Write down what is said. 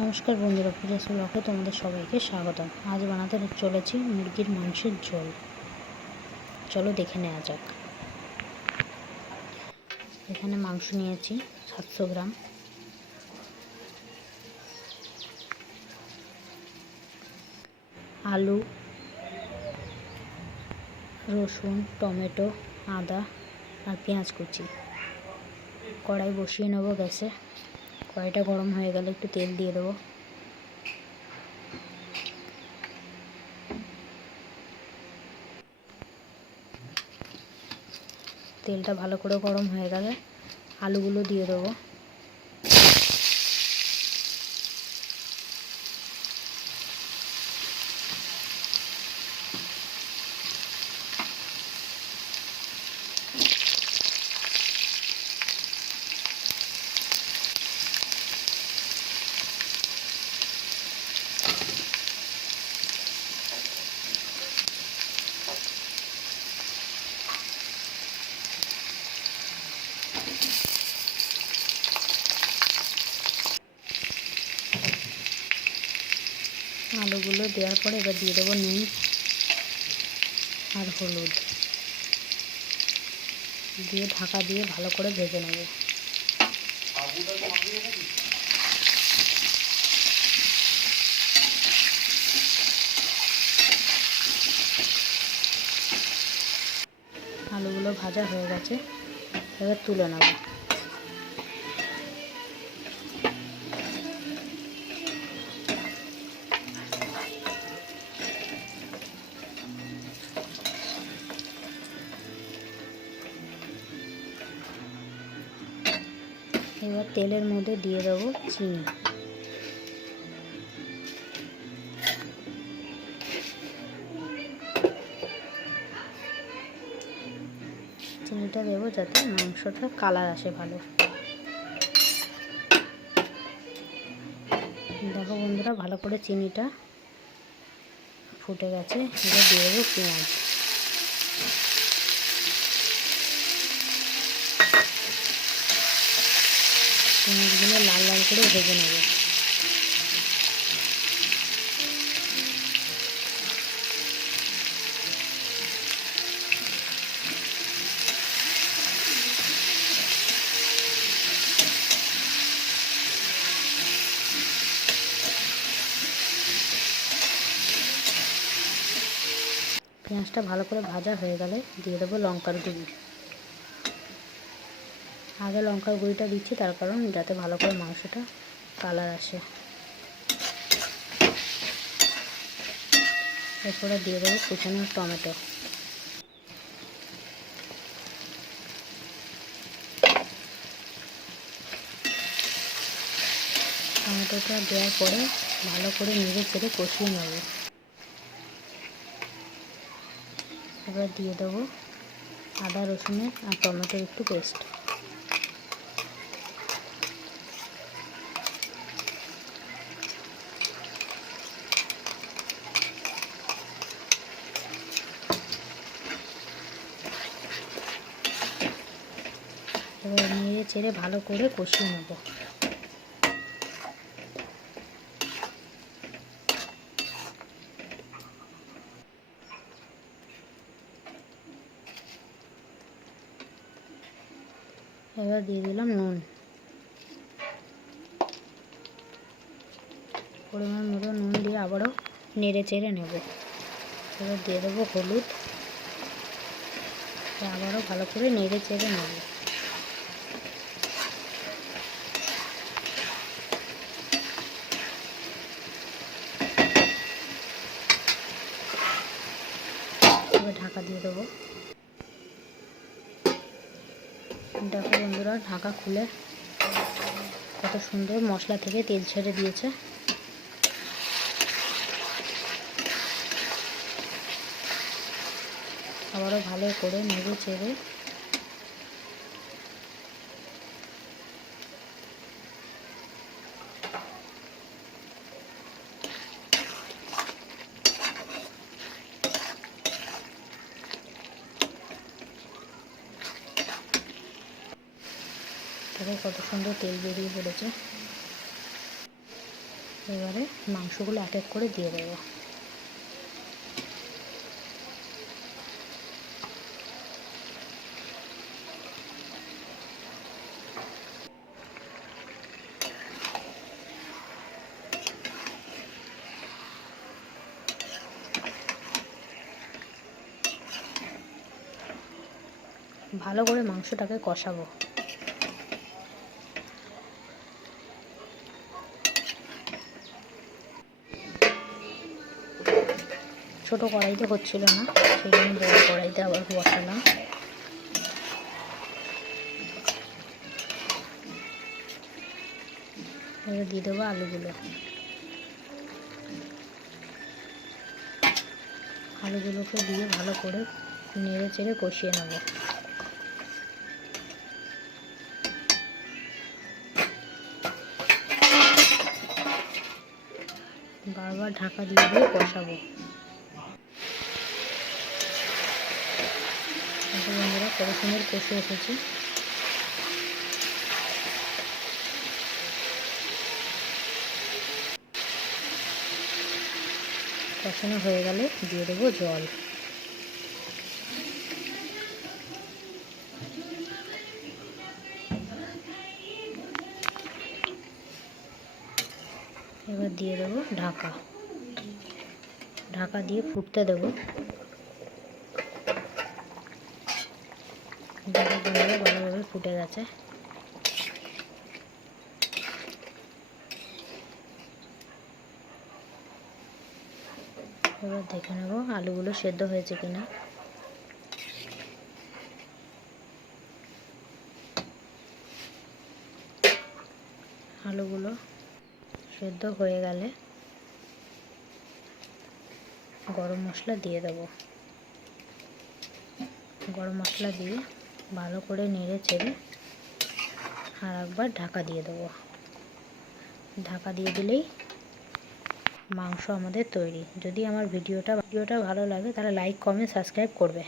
নমস্কার বন্ধুরা, পূজাস ব্লগে তোমাদের সবাইকে স্বাগতম। আজ বানাতে চলেছি মুরগির মাংসের ঝোল। চলো দেখে নেওয়া যাক। এখানে মাংস নিয়েছি 700 গ্রাম, আলু, রসুন, টমেটো, আদা আর পেঁয়াজ কুচি। কড়াই বসিয়ে নেব গ্যাসে। কড়াইটা গরম হয়ে গেলে একটু তেল দিয়ে দেবো। তেলটা ভালো করে গরম হয়ে গেলে আলুগুলো দিয়ে দেবো। আলুগুলো দেওয়ার পরে এবার দিয়ে দেবো নুন আর হলুদ দিয়ে ঢাকা দিয়ে ভালো করে ভেজে নেব। আলুগুলো ভাজা হয়ে গেছে, এবার তুলে নেব। এবার তেলের মধ্যে দিয়ে দেবো চিনি। চিনিটা দেবো যাতে মাংসটা কালার আসে ভালো। দেখো বন্ধুরা, ভালো করে চিনিটা ফুটে গেছে। এবার দিয়ে দেবো পেঁয়াজ। পেঁয়াজগুলো লাল লাল করে ভেজে নেব। পেঁয়াজটা ভালো করে ভাজা হয়ে গেলে দিয়ে দেবো লঙ্কার গুঁড়ি। আগে লঙ্কার গুঁড়িটা দিচ্ছি তার কারণ যাতে ভালো করে মাংসটা কালার আসে। এরপরে দিয়ে দেবো কুচানো টমেটো। টমেটোটা দেওয়ার পরে ভালো করে নেড়ে চেড়ে কষিয়ে নেব। এবার দিয়ে দেবো আদা রসুনের আর টমেটোর একটু পেস্ট। এবার নেড়ে চেড়ে ভালো করে কষিয়ে নেব। এবার দিয়ে দিলাম নুন, পরিমাণ মতো নুন দিয়ে আবারও নেড়ে চেড়ে নেব। এবার দিয়ে দেবো হলুদ, আবারও ভালো করে নেড়ে চেড়ে নেব। এবার ঢাকা দিয়ে দেবো। দেখো বন্ধুরা, ঢাকা খুলে কত সুন্দর মশলা থেকে তেল ছেড়ে দিয়েছে। আবারও ভালো করে নেড়ে চেড়ে দেখো কত সুন্দর তেল বেরিয়ে পড়েছে। এবারে মাংসগুলো এক এক করে দিয়ে দেবো। ভালো করে মাংসটাকে কষাবো। ছোট কড়াইতে হচ্ছিল না, সেই জন্য বড় কড়াইতে আবার বসালাম। এবার দিয়ে দেবো আলুগুলো। আলুগুলোকে দিয়ে ভালো করে নেড়ে চেড়ে কষিয়ে নেব। বারবার ঢাকা দিয়ে দিয়ে কষাবো। বন্ধুরা কত সুন্দর কষে এসেছে। কষানো হয়ে গেলে দিয়ে দেবো জল। এবার দিয়ে দেবো ঢাকা। ঢাকা দিয়ে ফুটতে দেবো। ভালোভাবে ফুটে গেছে। এবার দেখে নেব আলুগুলো সেদ্ধ হয়েছে কিনা। আলুগুলো সেদ্ধ হয়ে গেলে গরম মশলা দিয়ে দেব। গরম মশলা দিয়ে ভালো করে নেড়ে চেড়ে আর একবার ঢাকা দিয়ে দেবো। ঢাকা দিয়ে দিলেই মাংস আমাদের তৈরি। যদি আমার ভিডিওটা ভালো লাগে তাহলে লাইক, কমেন্ট, সাবস্ক্রাইব করবে।